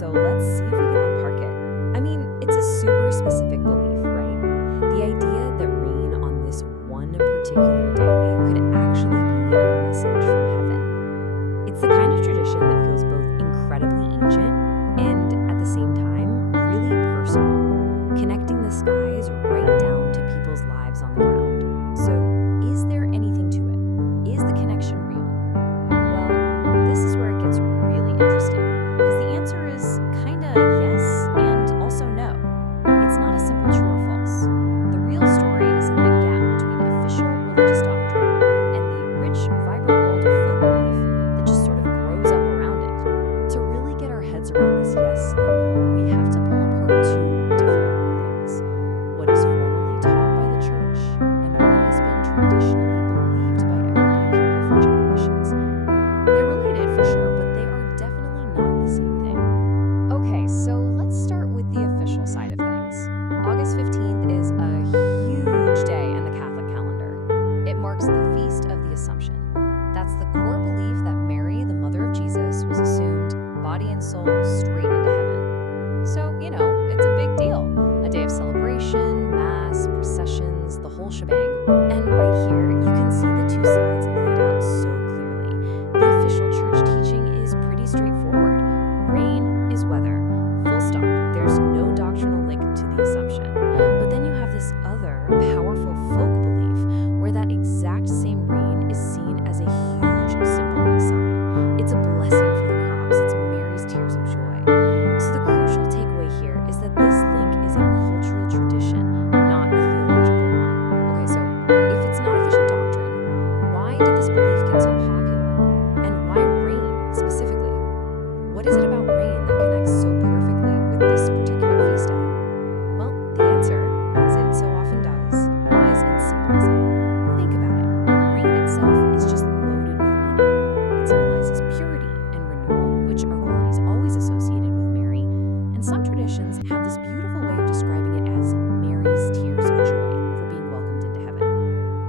so let's see if we can unpark it. I mean, it's a super specific belief, right? The idea that rain on this one particular day could actually be a message from heaven. It's the kind of tradition that feels both incredibly ancient and, at the same time, really personal, connecting the skies right down to people's lives on the ground. So, is there anything to it? Is the connection real? Well, this is where it gets really interesting, because the answer is kinda yes and also no. It's not a simple true or false. The real story is in that gap between official religious doctrine and the rich, vibrant world of folk belief that just sort of grows up around it. To really get our heads around this yes and no, we have to pull apart two different things. What is formally taught by the church and what has been traditionally believed by everyday people for generations. They're related for sure, but they are definitely not the same thing. Okay, so let's start with the official side of things. August 15th is a huge day in the Catholic calendar. It marks the Feast of the Assumption. That's the core belief that Mary, the mother of Jesus, was assumed, body and soul, straight into heaven. So, it's a big deal. A day of celebration, mass, processions, the whole shebang. And right here, you can see the two sides laid out so clearly. The official church teaching is pretty straightforward. Rain is weather. Full stop. There's no doctrinal link to the assumption. But then you have this other powerful folk belief where that exact same rain is seen as a huge symbolic sign. It's a blessing for the crops. It's Mary's tears of joy. So the crucial takeaway here is that this link is a cultural tradition, not a theological one. Okay, so if it's not official doctrine, why did this belief get so popular? And why rain specifically? What is it about rain that connects so perfectly with this particular feast day? Well, the answer, as it so often does, lies in symbolism. Think about it. Rain itself is just loaded with meaning. It symbolizes purity and renewal, which are qualities always associated with Mary. And some traditions have this beautiful way of describing it as Mary's tears of joy for being welcomed into heaven.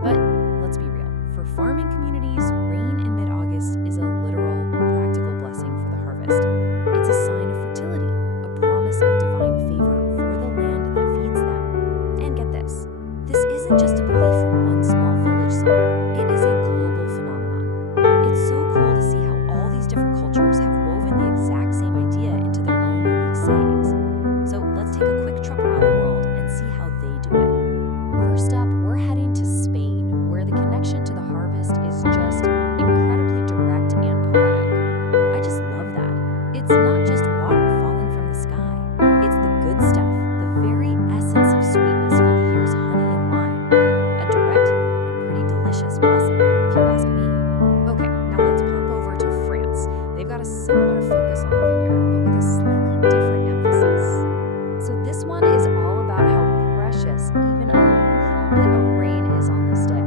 But let's be real. For farming communities, rain in mid-August is a literal, practical blessing for the harvest. It's a sign of fertility, a promise of divine favor for the land that feeds them. And get this isn't just a belief from one small village somewhere. It is a global phenomenon. It's so cool to see how all these different cultures have woven the exact same idea into their own unique sayings. So let's take a quick trip around the world and see how they do it. First up, we're heading to Spain, where the connection to the harvest is just incredibly direct and poetic. I just love that. It's not just water falling from the sky. It's the good stuff, the very essence of sweetness for the year's honey and wine. A direct and pretty delicious blessing, if you ask me. Okay, now let's pop over to France. They've got a similar focus on the vineyard, but with a slightly different emphasis. So this one is all about how precious even a little bit of rain is on this day.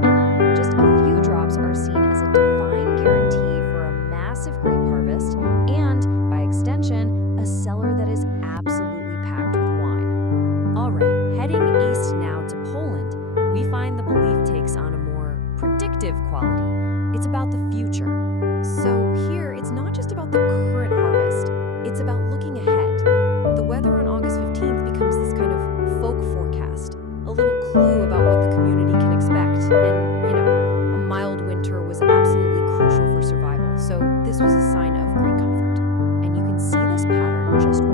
Just a few drops are seen as a divine guarantee for a massive grape harvest and, by extension, a cellar that is absolutely packed with wine. All right, heading east now to Poland, we find the belief takes on a more predictive quality. It's about the future. So here, it's not just about the current harvest. It's about looking ahead. The weather on August 15th becomes this kind of folk forecast, a little clue about what the community can expect. And, a mild winter was absolutely crucial for survival, so this was a sign of great comfort. And you can see this pattern just